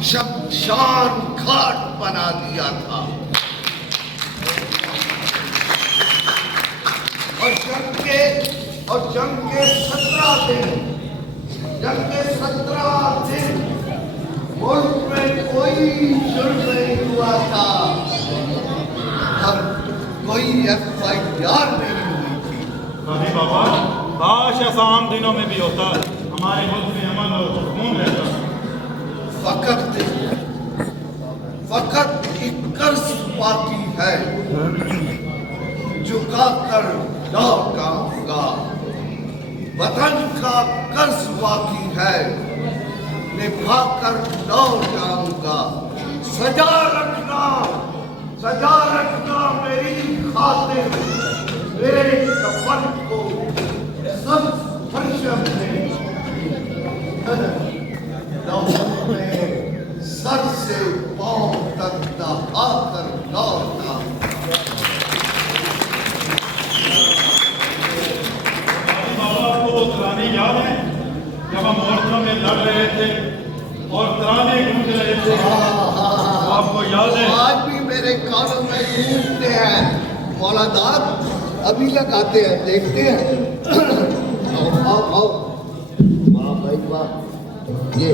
शमशान घाट बना दिया था। और जंग के 17 दिन मुल्क में कोई जुर्म नहीं हुआ था और कोई FIR नहीं हुई थी। अरे बाबा, काश ऐसा आम दिनों में भी होता, हमारे मुल्क में अमन और सुकून रहता। फकत एक कर्ज बाकी है, चुकाकर लौट आऊंगा। वतन का कर्ज बाकी है, निभाकर लौट आऊंगा। सजा रखना मेरी खातिर, मेरे कफन को सब फर्शम में सर से पांव तक दहाकर लौट आऊंगा। आपको तराने याद है जब हम औरतों में लड़ रहे थे और तराने गूंज रहे थे? आपको याद है? आज भी मेरे कानों में गूंजते हैं। मौलादार अभी लगाते हैं, देखते हैं। आओ वाह भाई वाह। ये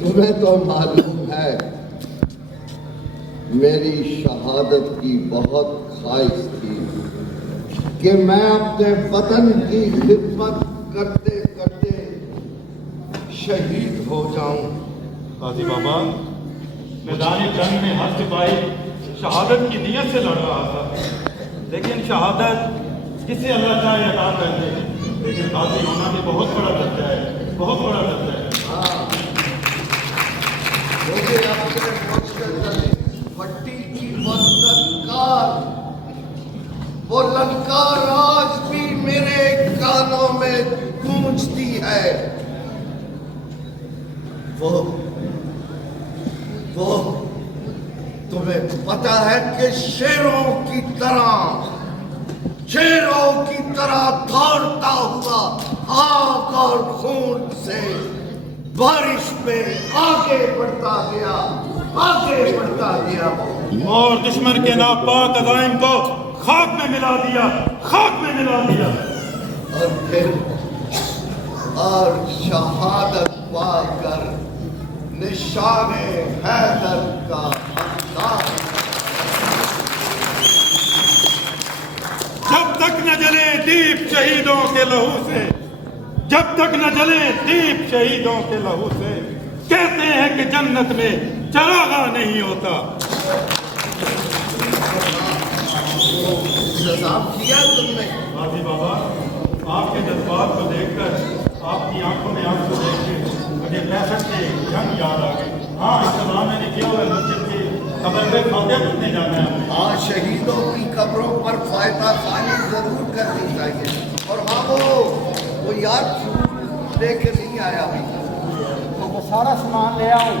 तुम्हें तो मालूम है मेरी शहादत की बहुत ख्वाहिश थी कि मैं अपने वतन की खिदमत करते करते शहीद हो जाऊं। काजी बाबा, मैदान जंग में हर सिपाही शहादत की नीयत से लड़ रहा था, लेकिन शहादत किसे अल्लाह चाहे अता कर दे, लेकिन काजी होना भी बहुत बड़ा दर्जा है, बहुत बड़ा दर्जा है। मुझे अपने भट्टी की वो ललकार आज भी मेरे कानों में गूंजती है। वो तुम्हें पता है कि शेरों की तरह शेरों की तरह दौड़ता हुआ आग और खून से बारिश में आगे बढ़ता गया, आगे बढ़ता गया और दुश्मन के नापाक अज़ाइम को खाक में मिला दिया, खाक में मिला दिया। और फिर और शहादत पाकर निशाने हैदर का अंदाज। जब तक न जले दीप शहीदों के लहू से, जब तक न जले दीप शहीदों के लहू से, कहते हैं कि जन्नत में चरागा नहीं होता। इंतजाम किया तुमने? गाजी बाबा, आपके जज्बात को देखकर, आपकी आंखों में आंसू देख के मुझे 65 के जंग याद आ गई। हाँ, इंतजाम मैंने किया हुआ मस्जिद की कब्र पे खाते कितने जाना है हमें। हाँ, शहीदों की कब्रों पर फायदा खानी जरूर करनी चाहिए। और हाँ, वो यार फूल लेके नहीं आया अभी। तो सारा सामान ले आओ,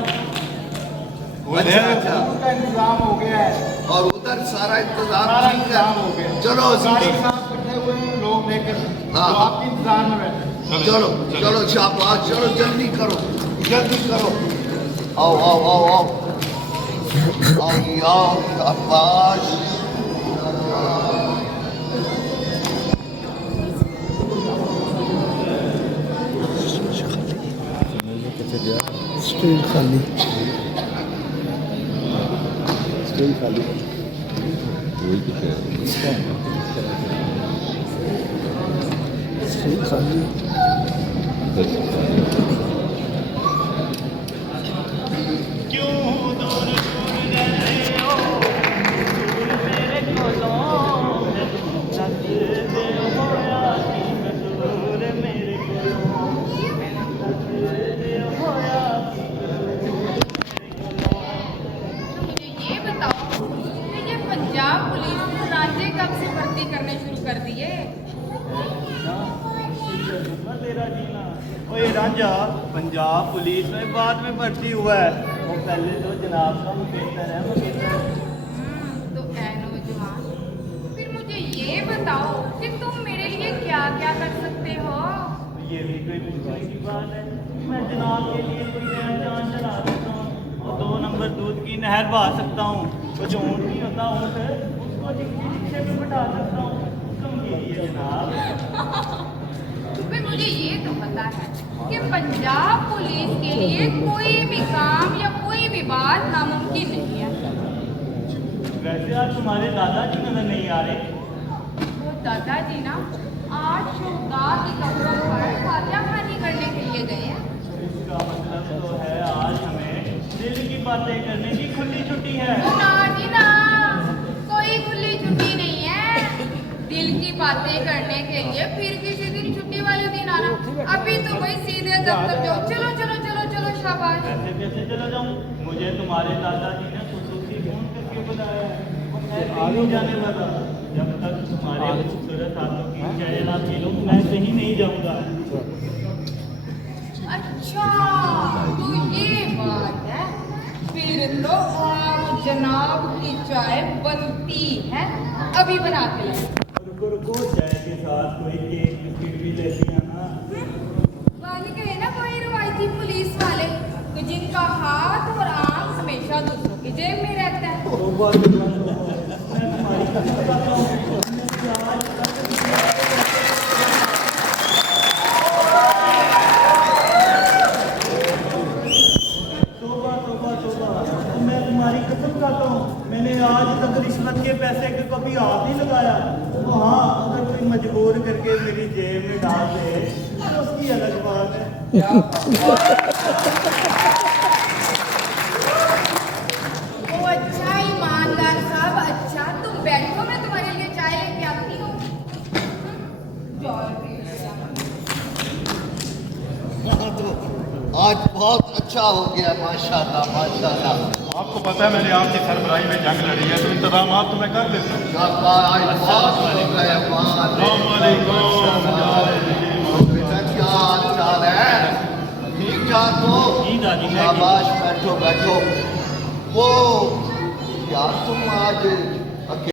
अच्छा अच्छा, उसका इंतजाम हो गया है। और उधर सारा इंतजाम सारा ठीक इंतजाम है। हो गया। चलो गाड़ी साफ करते हुए लोग लेकर हाँ। तो आपके इंतजार में बैठे। चलो चलो शाबाश, चलो जल्दी करो, जल्दी करो। आओ आओ आओ आओ आओ आओ, शाबाश। स्टूल खाली, स्टूल खाली। स्टूल खाली। पंजाब पुलिस ने रांझे कब से भर्ती करने शुरू कर दिए? ओए रांझा पंजाब पुलिस में बाद में भर्ती हुआ है, वो पहले तो जनाब का मुकेतर है, मुकेतर। तो ऐ नौजवान, फिर मुझे ये बताओ कि तुम मेरे लिए क्या क्या कर सकते हो? ये भी कोई पूछने की बात है? मैं जनाब के लिए कोई नया जान चला सकता हूँ, और 2 नंबर दूध की नहर बहा सकता हूँ। कुछ ऊँट नहीं होता, ऊँट उसको रिक्शे पे बैठा सकता हूँ, हुक्म कीजिए जनाब। फिर मुझे ये तो पता है कि पंजाब पुलिस के लिए कोई भी काम या कोई भी बात नामुमकिन नहीं है। वैसे आज तुम्हारे दादाजी नजर नहीं आ रहे। वो दादाजी ना आज शुदा की कब्रों पर फातिहा खानी करने के लिए गए हैं। इसका मतलब तो है आज हमें दिल की बातें करने की खुली छुट्टी है। ना जी ना, कोई खुली छुट्टी नहीं है। दिल की बातें करने के लिए फिर किसी दिन छुट्टी वाले दिन आना। अभी तो भाई सीधे दफ्तर जाओ। चलो चलो चलो चलो, शाबाश। ऐसे कैसे चला जाऊं? मुझे तुम्हारे दादाजी ने खुसूसी फोन करके बुलाया है, वो मैं नहीं जाने वाला। जब तक तुम्हारे खूबसूरत हाथों की चाय ना पी लूं, मैं कहीं नहीं जाऊंगा। अच्छा, तो ये बात है। फिर तो आप जनाब की चाय बनती है, अभी बना के लाओ। रुको रुको, चाय के साथ कोई केक बिस्किट भी लेती है ना? वाले कहे ना कोई रवायती पुलिस वाले कि जिनका हाथ और आंख हमेशा दूसरों की जेब में रहता है। तो बात मैं तुम्हारी कसम खाता हूं, मैं तुम्हारी कसम खाता हूँ, मैंने आज तक रिश्वत के पैसे के कभी हाथ नहीं लगाया। तो हाँ, अगर कोई मजबूर करके मेरी जेब में डाल दे तो उसकी अलग बात है। ओ अच्छा ईमानदार साहब, अच्छा तुम बैठो, मैं तुम्हारे लिए चाय लेके आती हूँ। आज बहुत अच्छा हो गया, माशाल्लाह माशाल्लाह। आपको पता है मैंने आपकी सरबराही में जंग लड़ी है, तो इंतजाम तो मैं कर देता हूँ। शाबाश, बहुत हो गया, अस्सलाम वालेकुम। बेटा क्या हाल चाल है? ठीक ठाक हो? जी दादी, मैं शाबाश, बैठो बैठो। वो यार तुम आज